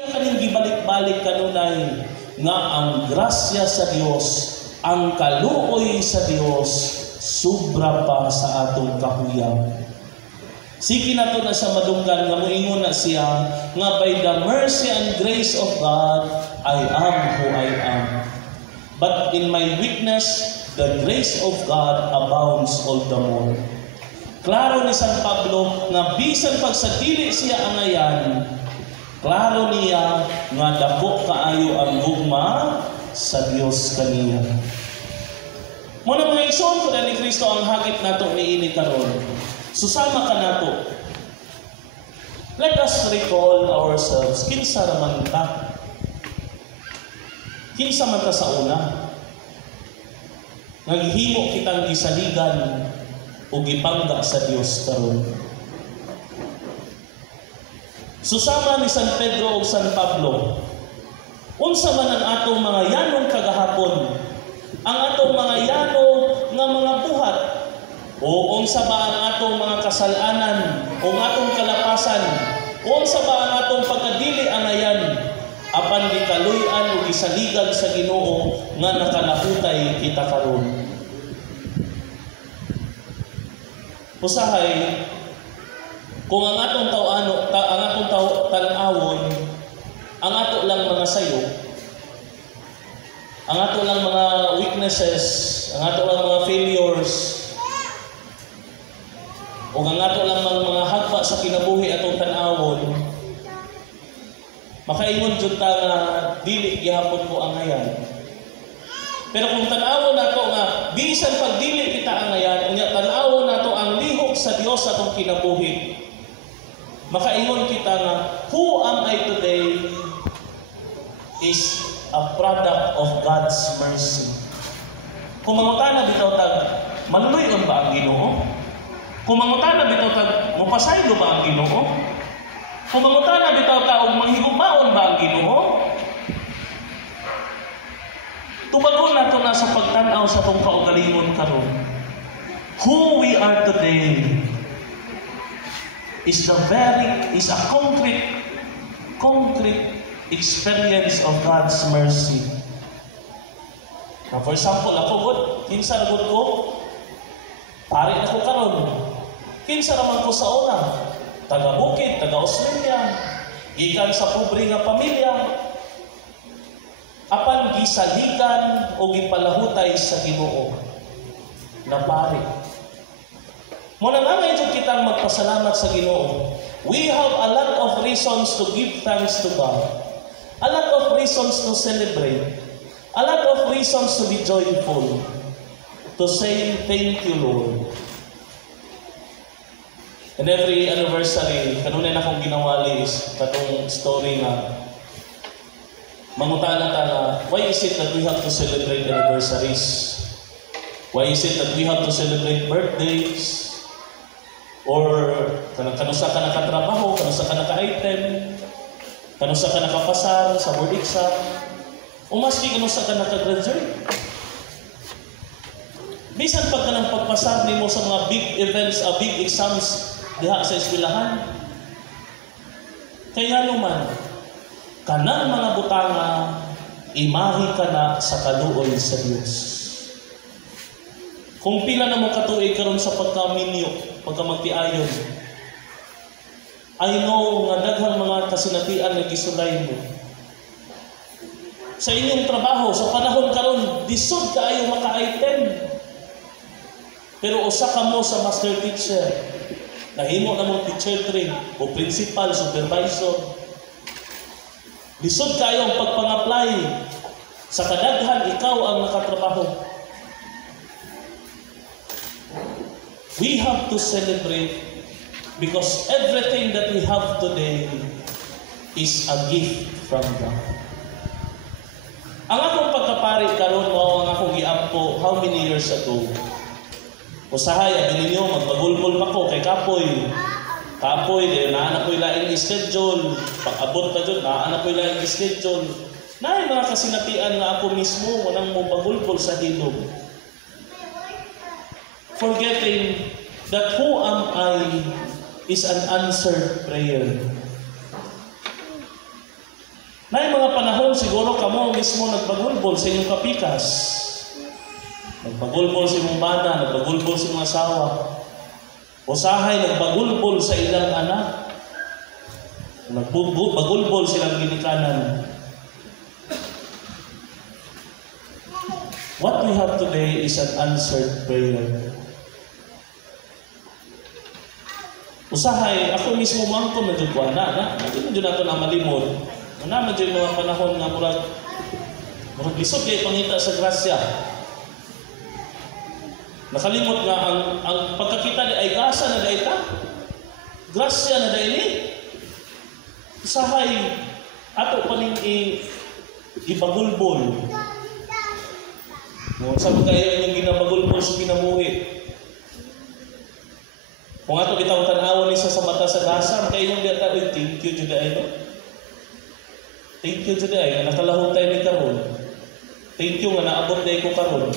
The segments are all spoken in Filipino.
Kaning gibalik-balik kanunay nga ang grasya sa Dios, ang kaluoy sa Dios sobra pa sa atong kahuyang. Sige na to na sa madunggan nga moingon na siya nga by the mercy and grace of God I am who I am. But in my weakness the grace of God abounds all the more. Klaro ni San Pablo nga bisan pag sa dili siya angayan, klaro niya nga dako kaayo ang gugma sa Dios kaniya. Muna mga igsoon ko na ni Kristo ang hagit nato niini karon. Susama ka nato. Let us recall ourselves. Kinsa raman ta? Kinsa man ta sa una? Naghimo kitang gisaligan o gipangga sa Dios karon. Susama ni San Pedro o San Pablo, unsa man ang atong mga yanong kagahapon, ang atong mga yanog nga mga buhat, o unsa ba ang atong mga kasalanan, o ang atong kalapasan, o unsa ba ang atong pagkadili anayan, apan gikaluy-an o gisaligan sa Ginoo nga nakalahutay kita karon. Usahay, kung ang atong tan-awon, ang ato lang mga sayo, ang ato lang mga weaknesses, ang ato lang mga failures, o ang ato lang mga hagpa sa kinabuhi atong tan-awon, makaingon jud ta nga dili gihapon ko angayan. Pero kung tan-awon nato nga bisan pag dili kita angayan, unya tan-awon nato ang lihok sa Dios atong kinabuhi, makaingon kita nga who am I today is a product of God's mercy. Kung mangutana bitaw tag manuloyon ba ang Ginoo? Kung mangutana bitaw tag mopasaylo ba ang Ginoo? Kung mangutana bitaw ta og manghigugmaon ba ang Ginoo? Tubagon nato na sa pagtan-aw sa tong kaugalingon karon. Who we are today is a concrete experience of God's mercy. Now, for example, ako God, kinsa na God ko? Pari na ko karon. Kinsa naman ko sa una? Taga-bukid, taga-Australia, gikan sa pobre nga pamilya, apan gisaligan o gipalahutay sa Ginoo na pari. Muna nga ngayon kitang magpasalamat sa Ginoo. We have a lot of reasons to give thanks to God. A lot of reasons to celebrate. A lot of reasons to be joyful. To say, thank you, Lord. And every anniversary, kanunay na akong ginawali is katong story nga mangutana ta na, why is it that we have to celebrate anniversaries? Why is it that we have to celebrate birthdays? Or kanusa ka nakatrabaho, kanusa ka naka-item, kanusa ka nakapasar sa board exam, o maski kanusa ka naka-graduate. Bisan pag ka ng pagpasar nimo sa mga big events, big exams diha sa eskwelahan, kaya naman, kanang mga butanga, imahi ka na sa kaluoy sa Diyos. Kung pila na mo katuig karon sa pagkaminyo, pagkamagtiayon, I know nga daghang mga kasinatian na gisulay mo. Sa inyong trabaho, sa panahon karon, disod kaayo maka-item. Pero usa ka mo sa master teacher, nahimo na mong teacher train, o principal, supervisor. Disod kaayo ang pagpang-apply. Sa kadaghan, ikaw ang nakatrabaho. We have to celebrate because everything that we have today is a gift from God. Ang akong pagkapari karon mao ang akong giampo how many years ago. Usahay abili niyo magpagulmol pa ko kay Kapoy. Kapoy naa ko'y laing schedule. Pag-abot pa jud naa ko'y laing schedule. Naay mga kasinatian nga ako mismo wanang mo bagulpol sa hilom. Forgetting that who am I is an answered prayer. Na yung mga panahon, siguro kamo mismo nagbagulbol sa inyong kapikas. Nagbagulbol sa inyong bana, nagbagulbol sa inyong asawa. Usahay, nagbagulbol sa ilang anak. Nagbagulbol silang ginikanan. What we have today is an answered prayer. Usahay, ako mismo mangko na dyan ko, na hindi mo dyan nato na malimod. Naman dyan mga panahon nga murag lisod kayo pangita sa grasya. Nakalimot nga ang pagkakita ni ay gasa na dahi ta. Grasya na dahi ni. Usahay, ato pa ning ibagulbol. Sa pagkaya yung ginabagulbol sa kinamuhi. Kung ato bitaw tan-awon ni sa mata sa gasa, makayong data, thank you juday no. Thank you juday nga nakalahutay ni karon. Thank you nga naabot day ko karon.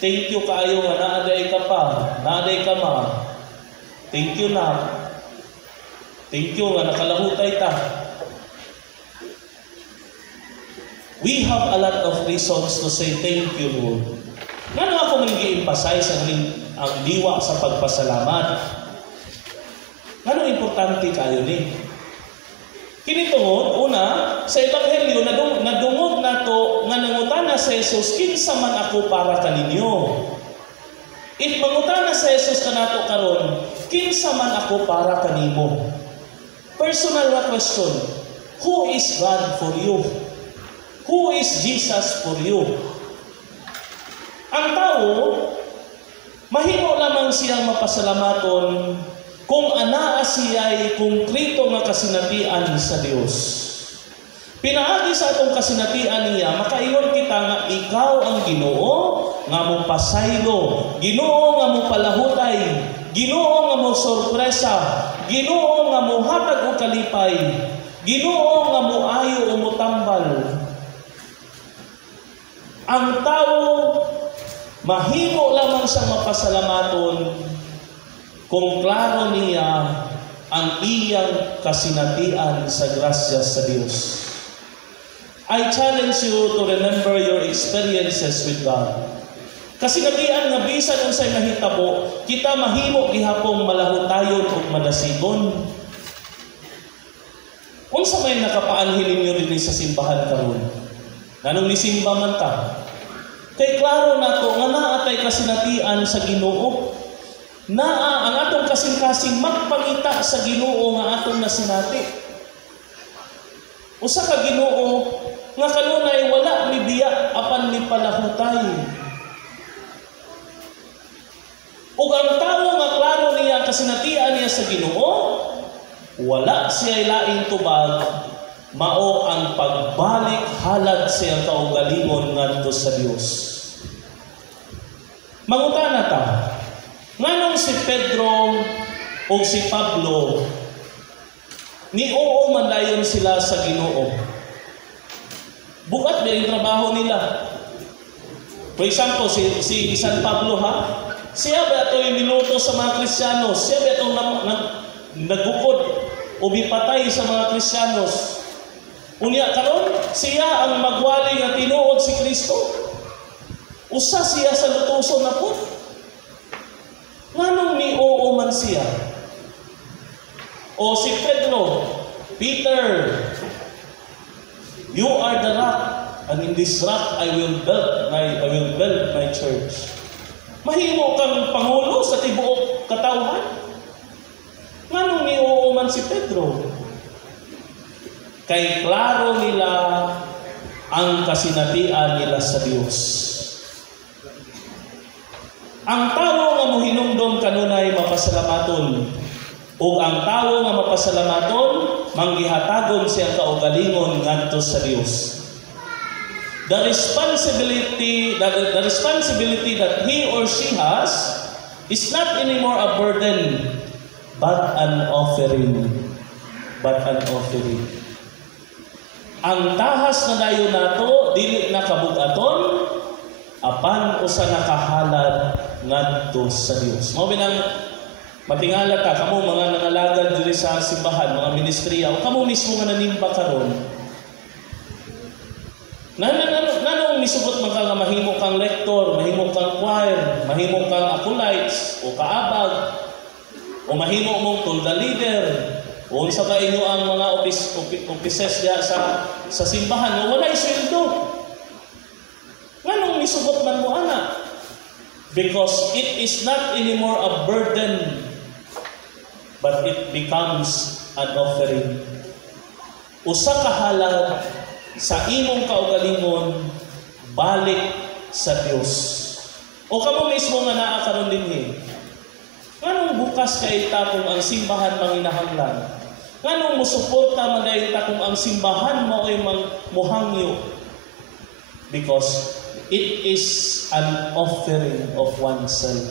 Thank you kaayo nga naaday ka pa, naaday ka ma. Thank you na. Thank you nga nakalahutay ta. We have a lot of reasons to say thank you, Lord. Ngano ako mag-i-emphasize ang diwa sa pagpasalamat? Ngano importante kayo ni? Kini tungod, una, sa Ebanghelyo, nadungog na to nga nangutana sa Jesus, kinsa man ako para kaninyo. If mangutana sa Jesus kanato karon, kinsa man ako para kanimo. Personal na question, who is God for you? Who is Jesus for you? Ang tao, mahimo lamang siyang mapasalamaton kung anaa siya'y konkreto nga kasinatian sa Dios. Pinaagi sa atong kasinatian niya, makaingon kita nga ikaw ang Ginoo nga mong pasaylo, Ginoo nga mong palahutay, Ginoo nga mong sorpresa, Ginoo nga mong hatag o kalipay, Ginoo nga mong ayo o mutambal. Ang tao, mahimo lamang siyang mapasalamaton kung klaro niya ang iyang kasinatian sa grasya sa Diyos. I challenge you to remember your experiences with God. Kasinatian nga bisan unsay mahitabo, kita mahimo gihapong malahutayon ug madasigon. Unsa may nakapaanhin ninyo dinhi sa simbahan karon? Nganong nisimba man ta? Kay klaro nato nga naa tay kasinatian sa Ginoo. Naa ang atong kasing-kasing magpangita sa Ginoo nga atong nasinati. Usa ka Ginoo nga kanunay wala mi biya apan mi palahutay. Ug ang tawo nga klaro niya kasinatian niya sa Ginoo, wala siya laing tubag mao ang pagbalik halad siyang kaugalingon ngadto sa Dios. Mangutana ta, nganong si Pedro o si Pablo ni-oo man dayon sila sa Ginoo? Bukat ba yung trabaho nila? For example, si San Pablo siya ba ito'y niluto sa mga Kristiyanos? Siya ba itong nagukod o bipatay sa mga Kristiyanos? Unya karon siya ang magwali nga tinuod si Kristo. Usa siya sa lutuson na po. Nganong ni-oo man siya? O si Pedro, Peter, you are the rock, and in this rock I will build my church. Mahimo kang pangulo sa tibuok katawhan. Nganong ni-oo man si Pedro? Kay klaro nila ang kasinatian nila sa Dios. Ang tao nga mohinumdom kanunay mapasalamaton, ug ang tao nga mapasalamaton manggihatagon siyang kaugalingon ngadto sa Dios. The responsibility that he or she has is not anymore a burden, but an offering. Ang tahas na dayon nato dili na kabug-aton apan usa nakahalad ngadto sa Dios. Mao binang matingala ta kamo mga nangalagad diri sa simbahan, mga ministriya o kamo mismo nga nanimba karon. mahimo mong tulda leader. O sa ba inyo ang mga opises diya sa simbahan nga walay sweldo. Nganong misugot man mo ana? Because it is not anymore a burden, but it becomes an offering. Usa ka halad sa imong kaugalingon balik sa Dios. O kamo mismo nga naa karon dinhi. Nganong bukas kay ta kung ang simbahan manginahanglan? Nganong musuporta man dayong ta kung ang simbahan mo ay muhangyo? Because it is an offering of oneself.